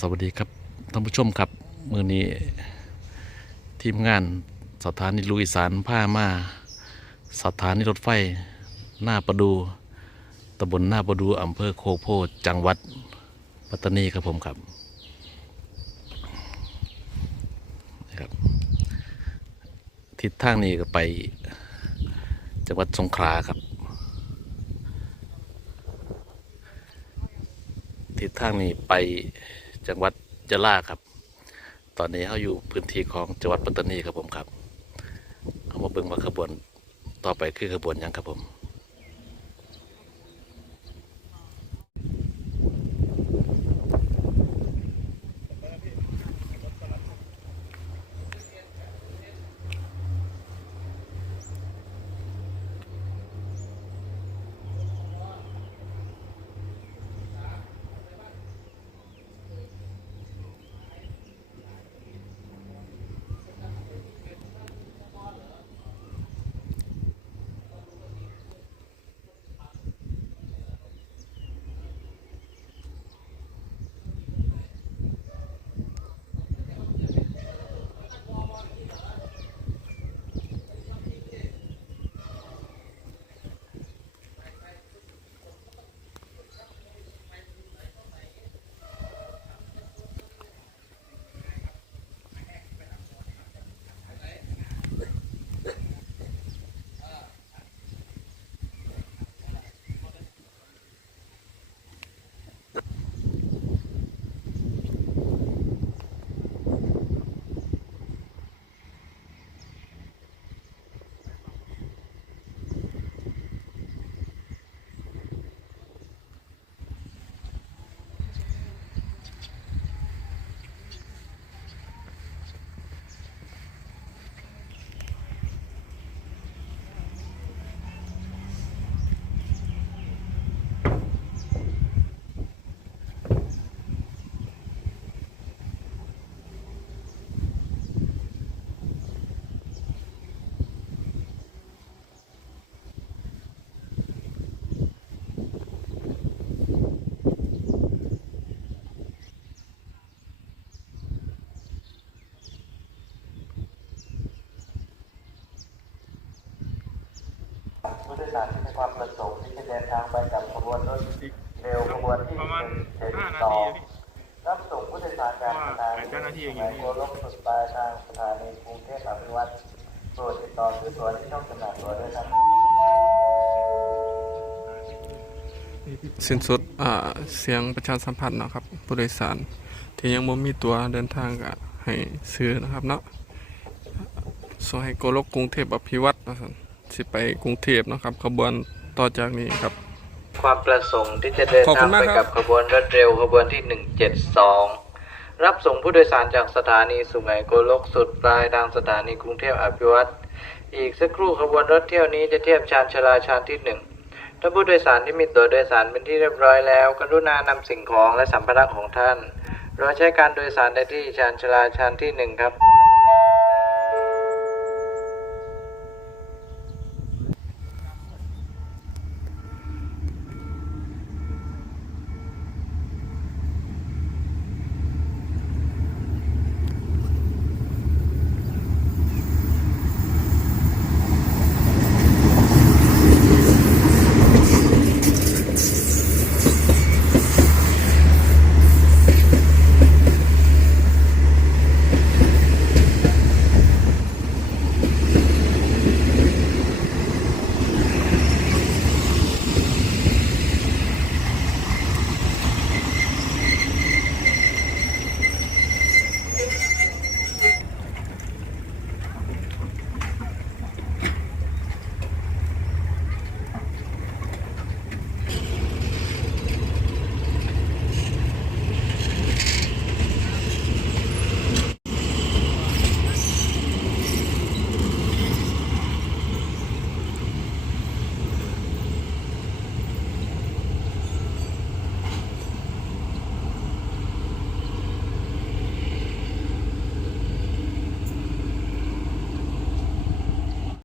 สวัสดีครับท่านผู้ชมครับมือนี้ทีมงานสถานีลุยสารผ้ามาสถานีรถไฟหน้าประดูตำบลหน้าประดูอำเภอโคกโพธิจังหวัดปัตตานีครับผมครับนะครับ ทิศทางนี้ก็ไปจังหวัดสงขลาครับ ทิศทางนี้ไป จังหวัดยะลาครับ ตอนนี้เขาอยู่พื้นที่ของจังหวัดปัตตานีครับผมครับเขามาเบิ่งว่าขบวนต่อไปคือขบวนยังครับผม ผู้โดยสารที่มีความประสงค์ที่จะเดินทางไปกับขบวนรถเร็วขบวนที่ประมาณเดห้านาสอทีรับส่งผู้โดยสารจากสถานีเจ้าหน้าที่อยู่สุไหงโกลกสุดปลายทางสถานีกรุงเทพอภิวัตรโปรดติดต่อซื้อตั๋วที่ช่องจำหน่ายตั๋วด้วยครับสิ้นสุดเสียงประชาสัมพันธ์นะครับ ผู้โดยสาร ที่ยังบ่มีตัวเดินทางก็ให้ซื้อนะครับเนาะสให้โกลกกรุงเทพอภิวัตรนะครับ สิไปกรุงเทพเนาะครับขบวนต่อจากนี้ครับ ความประสงค์ที่จะเดินขอบคุทางณมากไปครักับ บขบวนรถเร็วขบวนที่ 172 รับส่งผู้โดยสารจากสถานีสุไหงโกลกสุดปลายทางสถานีกรุงเทพอภิวัตรอีกสักครู่ขบวนรถเที่ยวนี้จะเทียบชานชาลาชานที่หนึ่งถ้าผู้โดยสารที่มีตั๋วโดยสารเป็นที่เรียบร้อยแล้ว กรุณานำสิ่งของและสัมภาระของท่านรอใช้การโดยสารได้ที่ชานชาลาชานที่หนึ่งครับ